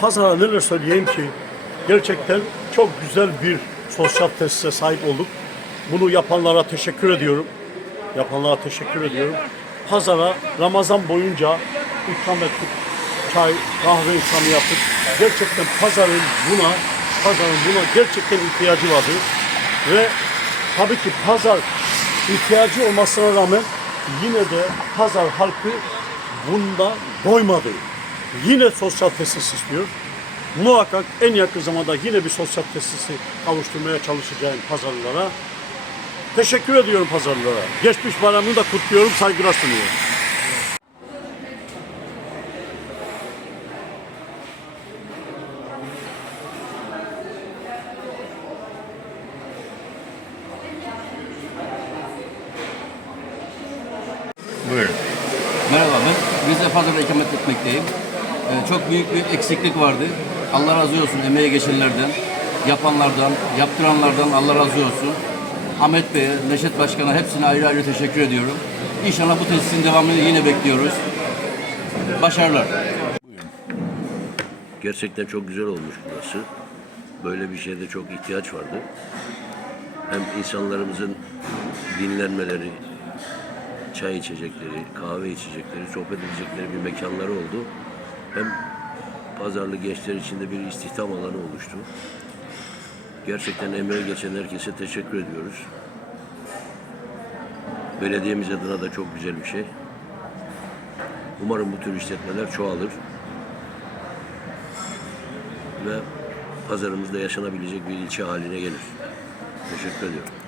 pazara neler söyleyeyim ki gerçekten çok güzel bir sosyal tesise sahip olduk. Bunu yapanlara teşekkür ediyorum. Yapanlara teşekkür ediyorum. Pazara Ramazan boyunca ikram ettik. Çay, kahve ikramı yaptık. Gerçekten pazarın buna, pazarın buna gerçekten ihtiyacı vardı. Ve tabii ki pazar ihtiyacı olmasına rağmen yine de pazar halkı bunda doymadı. Yine sosyal tesis istiyor. Muhakkak en yakın zamanda yine bir sosyal tesisi kavuşturmaya çalışacağım pazarlara. Teşekkür ediyorum pazarlara. Geçmiş bayramını da kutluyorum, saygılar sunuyorum. Buyurun. Merhaba ben Rize Pazar'da ikamet etmekteyim. Ee, çok büyük bir eksiklik vardı. Allah razı olsun emeğe geçenlerden, yapanlardan, yaptıranlardan Allah razı olsun. Ahmet Bey'e, Neşet Başkan'a hepsine ayrı ayrı teşekkür ediyorum. İnşallah bu tesisin devamını yine bekliyoruz. Başarılar. Gerçekten çok güzel olmuş burası. Böyle bir şeyde çok ihtiyaç vardı. Hem insanlarımızın dinlenmeleri, çay içecekleri, kahve içecekleri, sohbet edecekleri bir mekanları oldu. Hem pazarlı gençler için de bir istihdam alanı oluştu. Gerçekten emeğe geçen herkese teşekkür ediyoruz. Belediyemiz adına da çok güzel bir şey. Umarım bu tür işletmeler çoğalır ve pazarımızda yaşanabilecek bir ilçe haline gelir. Teşekkür ediyorum.